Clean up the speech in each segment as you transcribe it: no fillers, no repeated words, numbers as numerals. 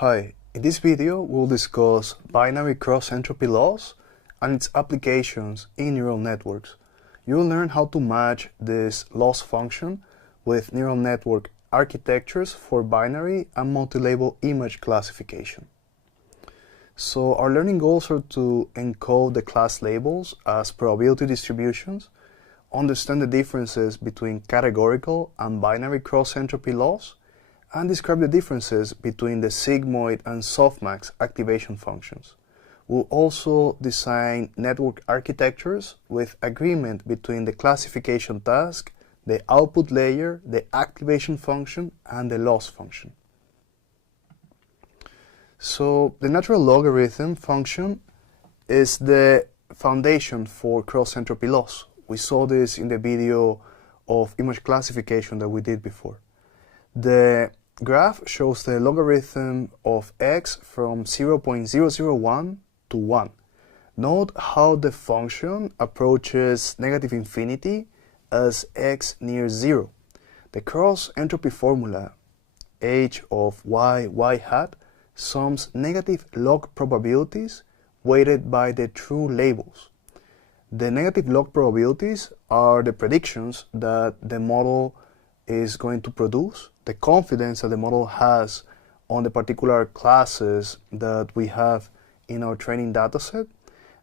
Hi, in this video we'll discuss binary cross-entropy loss and its applications in neural networks. You'll learn how to match this loss function with neural network architectures for binary and multi-label image classification. So our learning goals are to encode the class labels as probability distributions, understand the differences between categorical and binary cross-entropy loss, and describe the differences between the Sigmoid and Softmax activation functions. We'll also design network architectures with agreement between the classification task, the output layer, the activation function, and the loss function. So the natural logarithm function is the foundation for cross-entropy loss. We saw this in the video of image classification that we did before. The graph shows the logarithm of x from 0.001 to 1. Note how the function approaches negative infinity as x nears 0. The cross-entropy formula h of y hat sums negative log probabilities weighted by the true labels. The negative log probabilities are the predictions that the model is going to produce, the confidence that the model has on the particular classes that we have in our training dataset,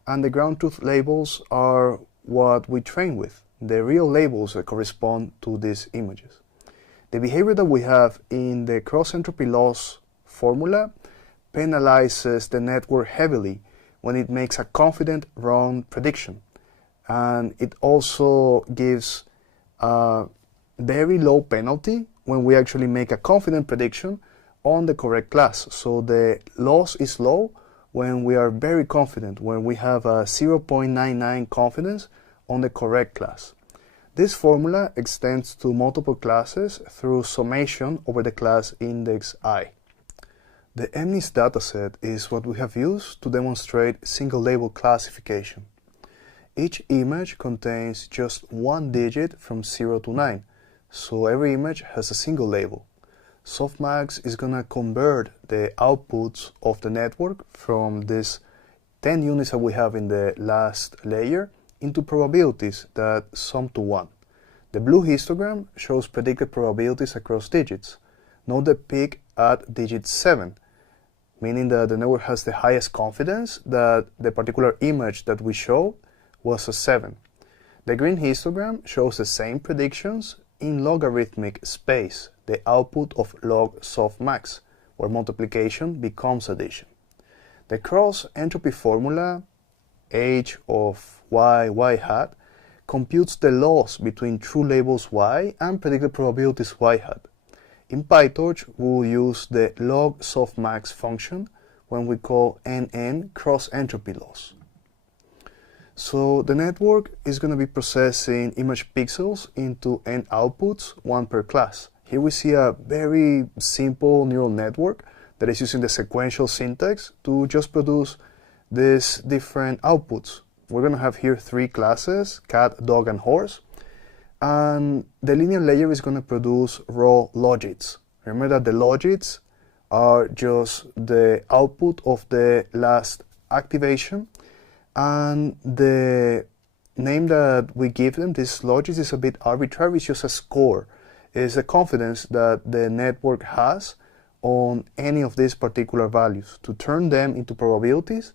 and the ground truth labels are what we train with, the real labels that correspond to these images. The behavior that we have in the cross-entropy loss formula penalizes the network heavily when it makes a confident wrong prediction, and it also gives a very low penalty when we actually make a confident prediction on the correct class. So the loss is low when we are very confident, when we have a 0.99 confidence on the correct class. This formula extends to multiple classes through summation over the class index I. The MNIST dataset is what we have used to demonstrate single label classification. Each image contains just one digit from 0 to 9. So every image has a single label. Softmax is going to convert the outputs of the network from these 10 units that we have in the last layer into probabilities that sum to 1. The blue histogram shows predicted probabilities across digits. Note the peak at digit 7, meaning that the network has the highest confidence that the particular image that we showed was a 7. The green histogram shows the same predictions in logarithmic space, the output of log softmax, where multiplication becomes addition. The cross-entropy formula h of y hat computes the loss between true labels y and predicted probabilities y hat. In PyTorch, we'll use the log softmax function when we call NN cross-entropy loss. So the network is going to be processing image pixels into n outputs, one per class. Here we see a very simple neural network that is using the sequential syntax to just produce these different outputs. We're going to have here 3 classes, cat, dog, and horse. And the linear layer is going to produce raw logits. Remember that the logits are just the output of the last activation. And the name that we give them, this logits, is a bit arbitrary. It's just a score. It's a confidence that the network has on any of these particular values. To turn them into probabilities,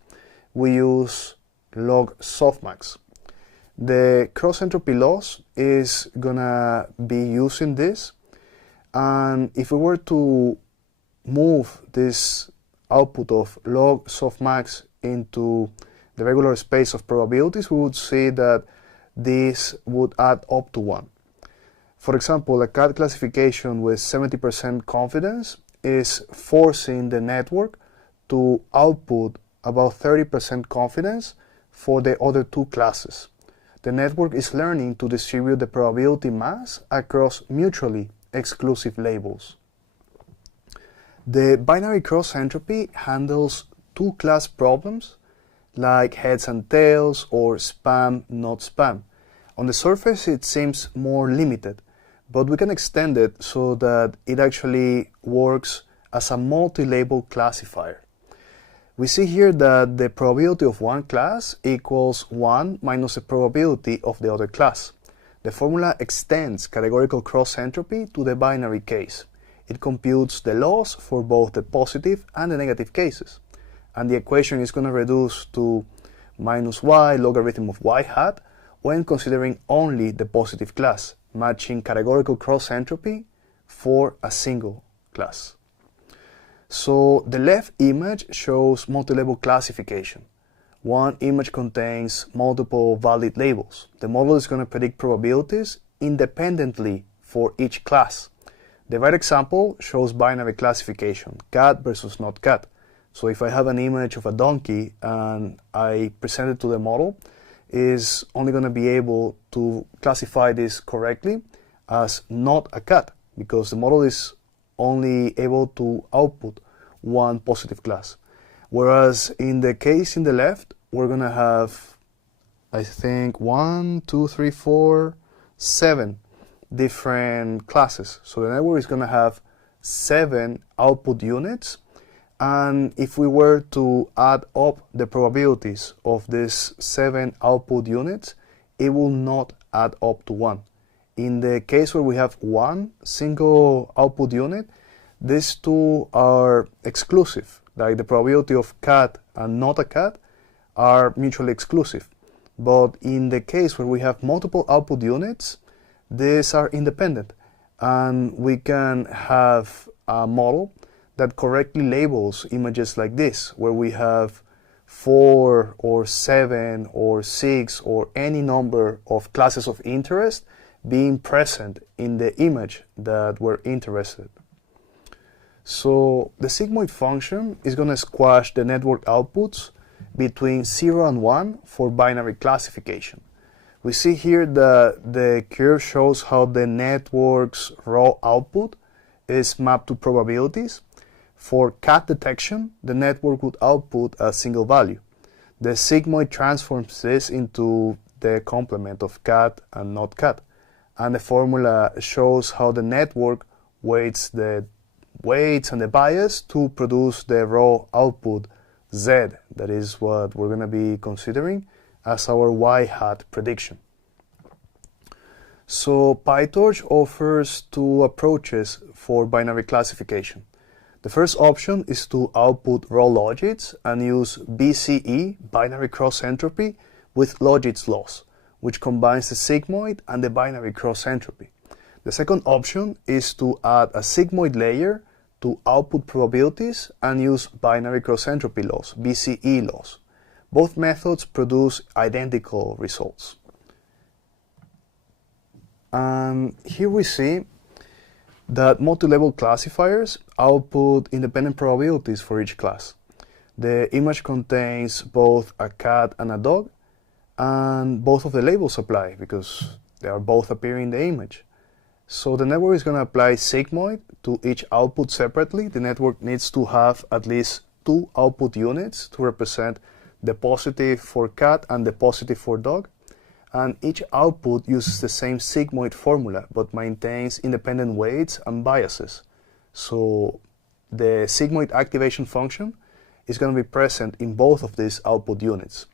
we use log softmax. The cross-entropy loss is gonna be using this, and if we were to move this output of log softmax into the regular space of probabilities, we would see that this would add up to 1. For example, a cat classification with 70% confidence is forcing the network to output about 30% confidence for the other 2 classes. The network is learning to distribute the probability mass across mutually exclusive labels. The binary cross-entropy handles 2 class problems like heads and tails or spam, not spam. On the surface it seems more limited, but we can extend it so that it actually works as a multi-label classifier. We see here that the probability of one class equals 1 minus the probability of the other class. The formula extends categorical cross-entropy to the binary case. It computes the loss for both the positive and the negative cases. And the equation is going to reduce to minus y logarithm of y hat when considering only the positive class, matching categorical cross-entropy for a single class. So the left image shows multi-label classification. One image contains multiple valid labels. The model is going to predict probabilities independently for each class. The right example shows binary classification, cat versus not cat. So if I have an image of a donkey and I present it to the model, is only going to be able to classify this correctly as not a cat, because the model is only able to output one positive class. Whereas in the case in the left, we're going to have, I think, 7 different classes. So the network is going to have 7 output units. And if we were to add up the probabilities of these 7 output units, it will not add up to 1. In the case where we have one single output unit, these two are exclusive, like the probability of cat and not a cat are mutually exclusive. But in the case where we have multiple output units, these are independent, and we can have a model that correctly labels images like this, where we have 4 or 7 or 6 or any number of classes of interest being present in the image that we're interested. So the Sigmoid function is going to squash the network outputs between 0 and 1 for binary classification. We see here that the curve shows how the network's raw output is mapped to probabilities. For cat detection, the network would output a single value. The Sigmoid transforms this into the complement of cat and not cat. And the formula shows how the network weights the weights and the bias to produce the raw output Z. That is what we're going to be considering as our y hat prediction. So PyTorch offers 2 approaches for binary classification. The first option is to output raw logits and use BCE, binary cross entropy, with Logits loss, which combines the sigmoid and the binary cross entropy. The second option is to add a sigmoid layer to output probabilities and use binary cross entropy loss, BCE loss. Both methods produce identical results. And here we see that multi-label classifiers output independent probabilities for each class. The image contains both a cat and a dog, and both of the labels apply because they are both appearing in the image. So the network is going to apply sigmoid to each output separately. The network needs to have at least 2 output units to represent the positive for cat and the positive for dog. And each output uses the same sigmoid formula but maintains independent weights and biases. So the sigmoid activation function is going to be present in both of these output units.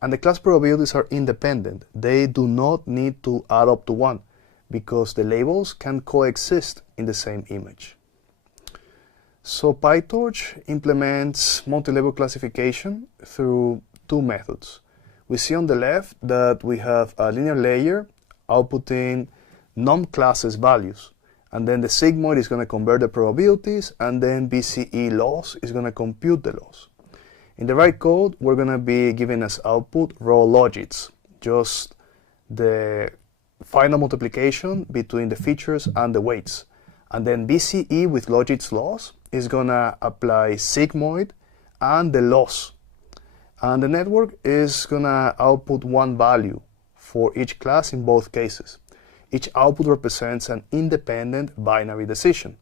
And the class probabilities are independent. They do not need to add up to 1 because the labels can coexist in the same image. So PyTorch implements multi-label classification through 2 methods. We see on the left that we have a linear layer outputting num classes values, and then the sigmoid is going to convert the probabilities, and then BCE loss is going to compute the loss. In the right code, we're going to be giving as output raw logits, just the final multiplication between the features and the weights. And then BCE with Logits loss is going to apply sigmoid and the loss. And the network is going to output 1 value for each class in both cases. Each output represents an independent binary decision.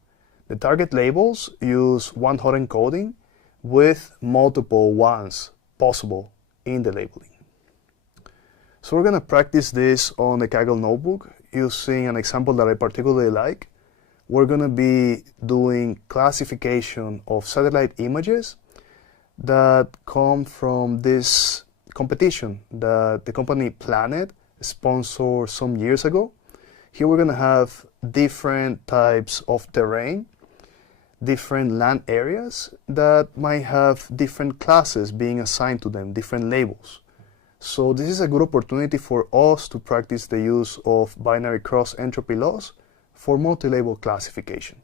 The target labels use one-hot encoding with multiple ones possible in the labeling. So we're going to practice this on the Kaggle notebook using an example that I particularly like. we're going to be doing classification of satellite images that come from this competition that the company Planet sponsored some years ago. Here we're going to have different types of terrain, different land areas that might have different classes being assigned to them, different labels. So this is a good opportunity for us to practice the use of binary cross-entropy loss for multi-label classification.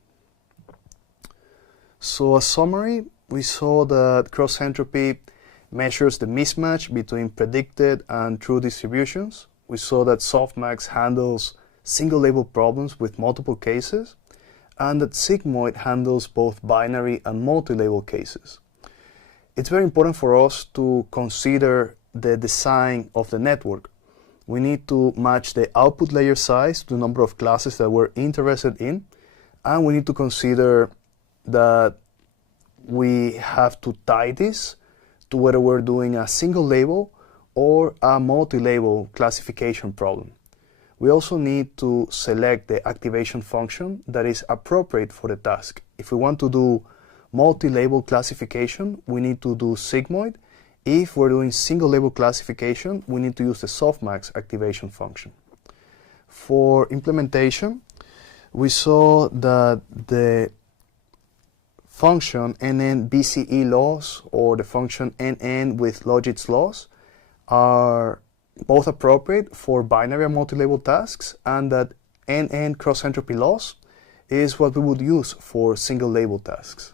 So as summary, we saw that cross-entropy measures the mismatch between predicted and true distributions. We saw that Softmax handles single-label problems with multiple cases, and that Sigmoid handles both binary and multi-label cases. It's very important for us to consider the design of the network. We need to match the output layer size to the number of classes that we're interested in, and we need to consider that we have to tie this to whether we're doing a single label or a multi-label classification problem. We also need to select the activation function that is appropriate for the task. If we want to do multi-label classification, we need to do Sigmoid. If we're doing single-label classification, we need to use the Softmax activation function. For implementation, we saw that the function NN-BCE loss or the function NN with Logits loss are both appropriate for binary and multi-label tasks, and that NN cross-entropy loss is what we would use for single-label tasks.